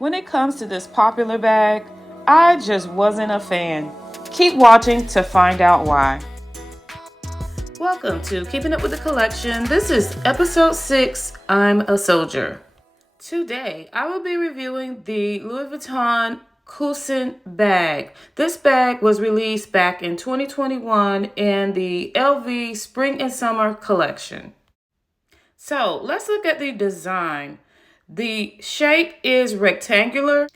When it comes to this popular bag, I just wasn't a fan. Keep watching to find out why. Welcome to Keeping Up with the Collection. This is episode 6, I'm a Soldier. Today, I will be reviewing the Louis Vuitton Coussin bag. This bag was released back in 2021 in the LV Spring and Summer collection. So let's look at the design. The shape is rectangular.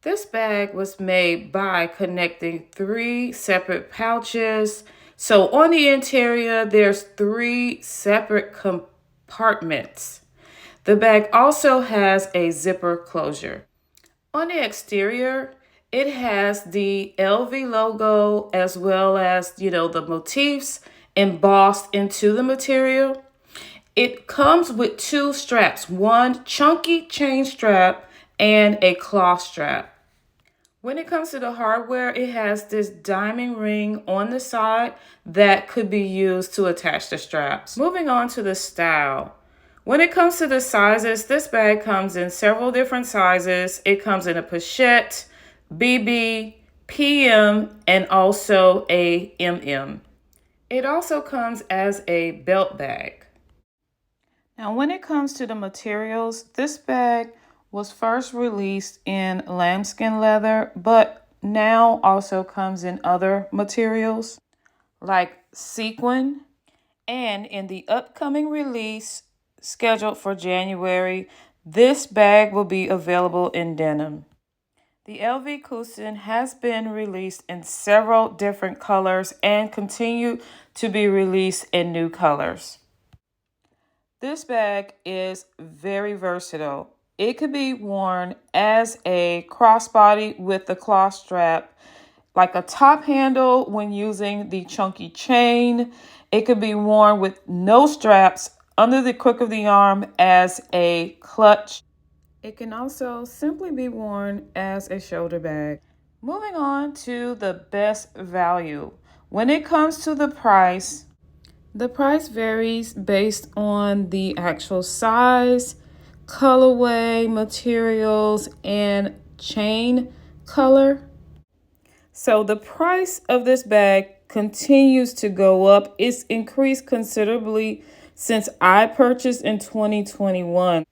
This bag was made by connecting 3 separate pouches. So on the interior, there's 3 separate compartments. The bag also has a zipper closure. On the exterior, it has the LV logo as well as, the motifs embossed into the material. It comes with 2 straps, one chunky chain strap and a cloth strap. When it comes to the hardware, it has this diamond ring on the side that could be used to attach the straps. Moving on to the style. When it comes to the sizes, this bag comes in several different sizes. It comes in a pochette, BB, PM, and also a MM. It also comes as a belt bag. Now, when it comes to the materials, this bag was first released in lambskin leather, but now also comes in other materials like sequin. And in the upcoming release scheduled for January, this bag will be available in denim. The LV Coussin has been released in several different colors and continue to be released in new colors. This bag is very versatile. It could be worn as a crossbody with the cloth strap, like a top handle when using the chunky chain. It could be worn with no straps under the crook of the arm as a clutch. It can also simply be worn as a shoulder bag. Moving on to the best value. When it comes to the price varies based on the actual size, colorway, materials, and chain color. So the price of this bag continues to go up. It's increased considerably since I purchased in 2021.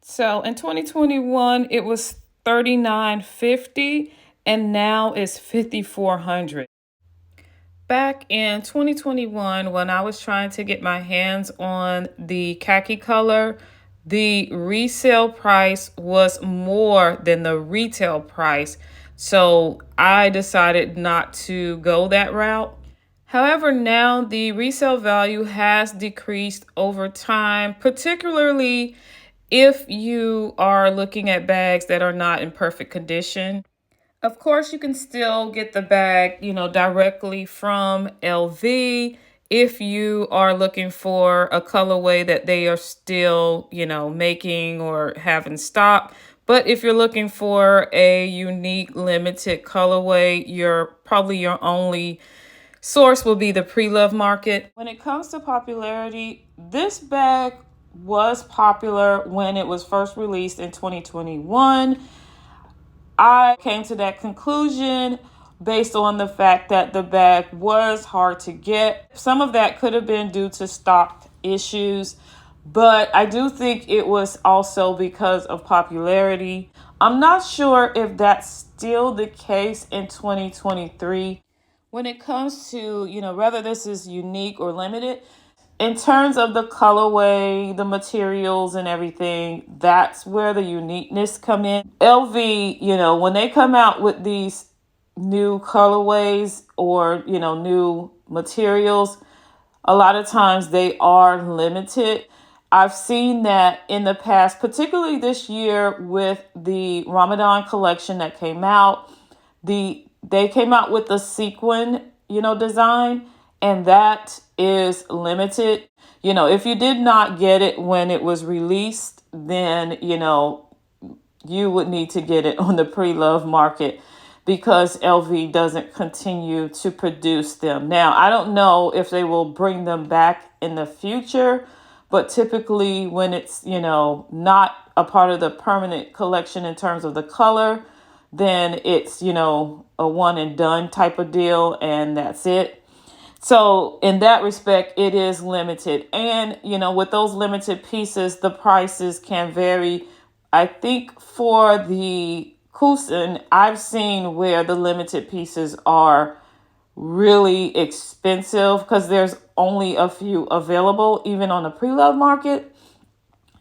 So in 2021, it was $39.50 and now it's $5,400. Back in 2021, when I was trying to get my hands on the khaki color, the resale price was more than the retail price. So I decided not to go that route. However, now the resale value has decreased over time, particularly if you are looking at bags that are not in perfect condition. Of course, you can still get the bag, directly from LV if you are looking for a colorway that they are still, making or have in stock. But if you're looking for a unique, limited colorway, your only source will be the pre-love market. When it comes to popularity, this bag was popular when it was first released in 2021. I came to that conclusion based on the fact that the bag was hard to get. Some of that could have been due to stock issues, but I do think it was also because of popularity. I'm not sure if that's still the case in 2023. When it comes to, whether this is unique or limited, in terms of the colorway, the materials and everything, that's where the uniqueness come in. LV, when they come out with these new colorways or, new materials, a lot of times they are limited. I've seen that in the past, particularly this year with the Ramadan collection that came out. They came out with the sequin, design. And that is limited. If you did not get it when it was released, then, you would need to get it on the pre-love market because LV doesn't continue to produce them. Now, I don't know if they will bring them back in the future, but typically when it's, not a part of the permanent collection in terms of the color, then it's, a one and done type of deal, and that's it. So in that respect, it is limited. And, with those limited pieces, the prices can vary. I think for the Coussin, I've seen where the limited pieces are really expensive because there's only a few available, even on the pre-love market.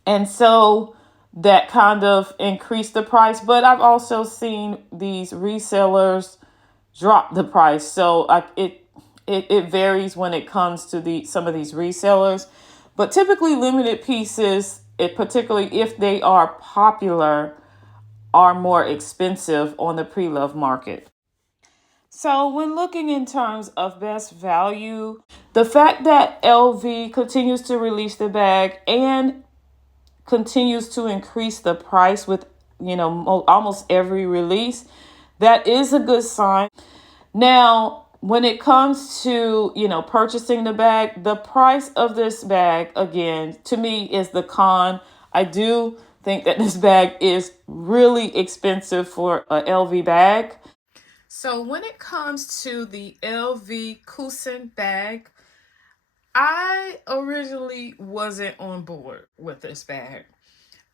And so that kind of increased the price. But I've also seen these resellers drop the price. So it varies when it comes to some of these resellers. But typically limited pieces, particularly if they are popular, are more expensive on the pre-love market. So when looking in terms of best value, the fact that LV continues to release the bag and continues to increase the price with, almost every release, that is a good sign. Now, when it comes to, purchasing the bag, the price of this bag, again, to me is the con. I do think that this bag is really expensive for a LV bag. So when it comes to the LV Coussin bag, I originally wasn't on board with this bag.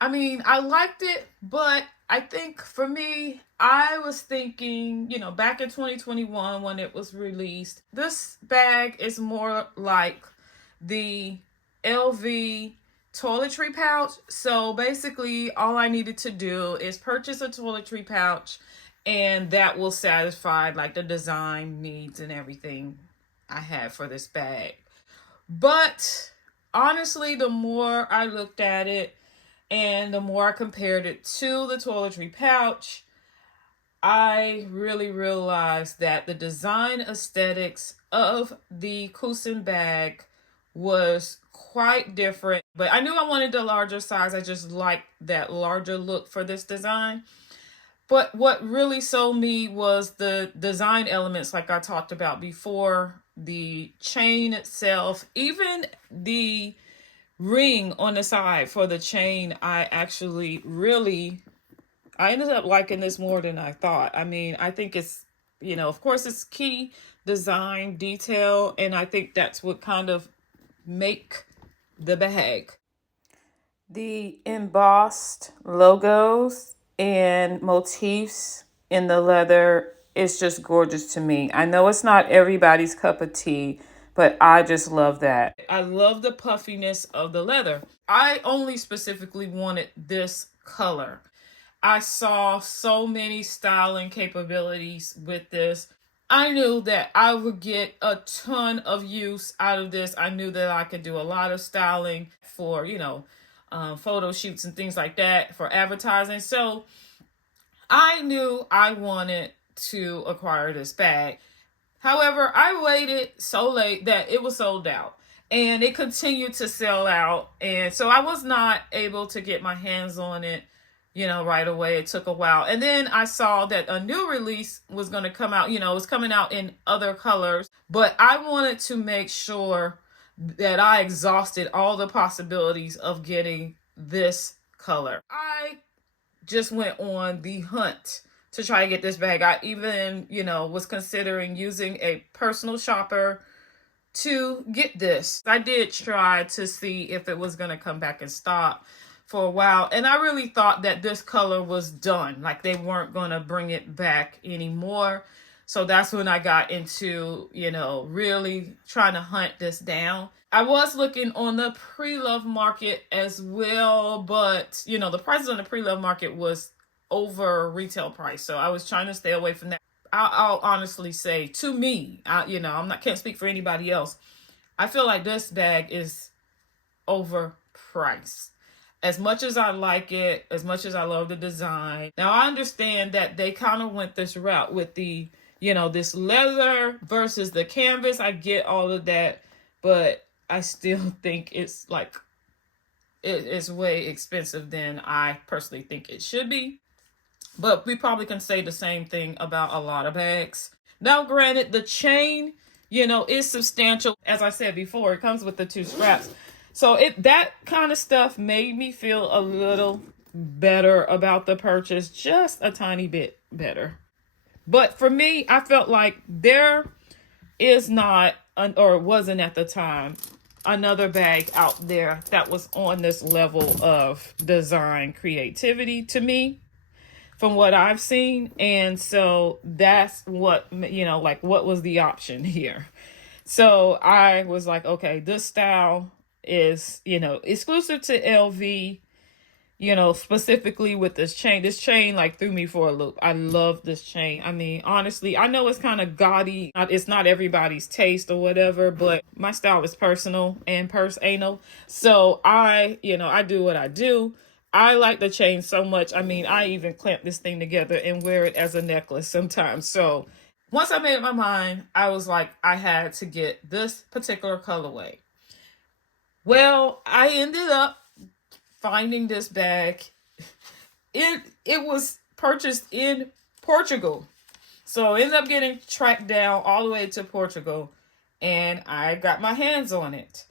I mean, I liked it, but I think for me, I was thinking, back in 2021 when it was released, this bag is more like the LV toiletry pouch. So basically, all I needed to do is purchase a toiletry pouch, and that will satisfy like the design needs and everything I had for this bag. But honestly, the more I looked at it, and the more I compared it to the toiletry pouch, I really realized that the design aesthetics of the Coussin bag was quite different. But I knew I wanted the larger size. I just liked that larger look for this design. But what really sold me was the design elements, like I talked about before, the chain itself, even the ring on the side for the chain. I ended up liking this more than I thought. I mean, I think it's, of course it's key design detail, and I think that's what kind of make the bag. The embossed logos and motifs in the leather is just gorgeous to me. I know it's not everybody's cup of tea, but I just love that. I love the puffiness of the leather. I only specifically wanted this color. I saw so many styling capabilities with this. I knew that I would get a ton of use out of this. I knew that I could do a lot of styling for, photo shoots and things like that for advertising. So I knew I wanted to acquire this bag. However, I waited so late that it was sold out, and it continued to sell out. And so I was not able to get my hands on it, right away. It took a while. And then I saw that a new release was going to come out, it was coming out in other colors, but I wanted to make sure that I exhausted all the possibilities of getting this color. I just went on the hunt to try to get this bag. I even, was considering using a personal shopper to get this. I did try to see if it was going to come back in stock for a while, and I really thought that this color was done. Like they weren't going to bring it back anymore. So that's when I got into, really trying to hunt this down. I was looking on the pre-love market as well, but, the prices on the pre-love market was over retail price. So I was trying to stay away from that. I'll honestly say, to me, can't speak for anybody else. I feel like this bag is overpriced. As much as I like it, as much as I love the design. Now I understand that they kind of went this route with the, this leather versus the canvas. I get all of that, but I still think it's it's way expensive than I personally think it should be. But we probably can say the same thing about a lot of bags. Now, granted, the chain, is substantial. As I said before, it comes with the two straps. So that kind of stuff made me feel a little better about the purchase, just a tiny bit better. But for me, I felt like there is not, or wasn't at the time, another bag out there that was on this level of design creativity to me from what I've seen. And so that's what, like what was the option here? So I was like, okay, this style is, exclusive to LV, specifically with this chain. This chain like threw me for a loop. I love this chain. I mean, honestly, I know it's kind of gaudy. It's not everybody's taste or whatever, but my style is personal and anal. So I do what I do. I like the chain so much. I mean, I even clamp this thing together and wear it as a necklace sometimes. So once I made up my mind, I was like, I had to get this particular colorway. Well, I ended up finding this bag. It was purchased in Portugal. So I ended up getting tracked down all the way to Portugal, and I got my hands on it.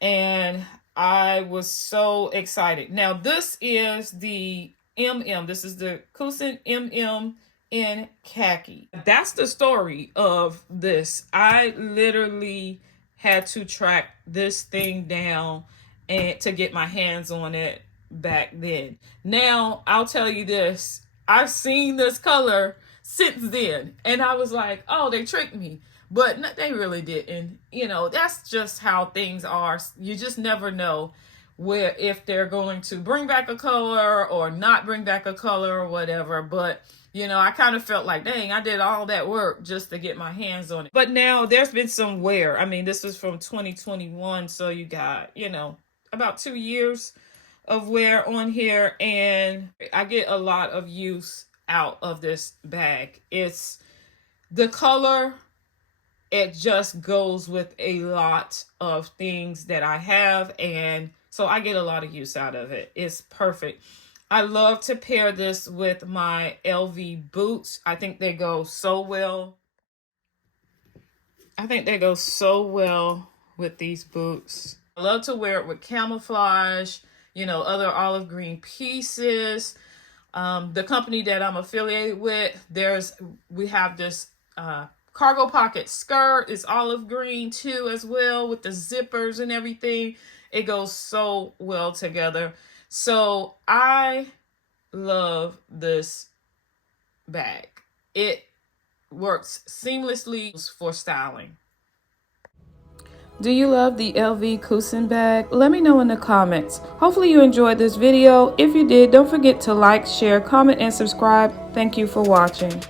And I was so excited. Now, this is the MM. This is the Coussin MM in khaki. That's the story of this. I literally had to track this thing down and to get my hands on it back then. Now, I'll tell you this. I've seen this color since then, and I was like, oh, they tricked me. But no, they really didn't. That's just how things are. You just never know where, if they're going to bring back a color or not bring back a color or whatever. But I kind of felt like, dang, I did all that work just to get my hands on it. But now there's been some wear. I mean, this was from 2021, so you got about 2 years of wear on here, and I get a lot of use out of this bag. It's the color. It just goes with a lot of things that I have, and so I get a lot of use out of it. It's perfect. I love to pair this with my LV boots. I think they go so well. With these boots. I love to wear it with camouflage, other olive green pieces. The company that I'm affiliated with, we have this cargo pocket skirt. It's olive green too as well, with the zippers and everything. It goes so well together. So I love this bag. It works seamlessly for styling. Do you love the LV Coussin bag? Let me know in the comments. Hopefully you enjoyed this video. If you did, don't forget to like, share, comment, and subscribe. Thank you for watching.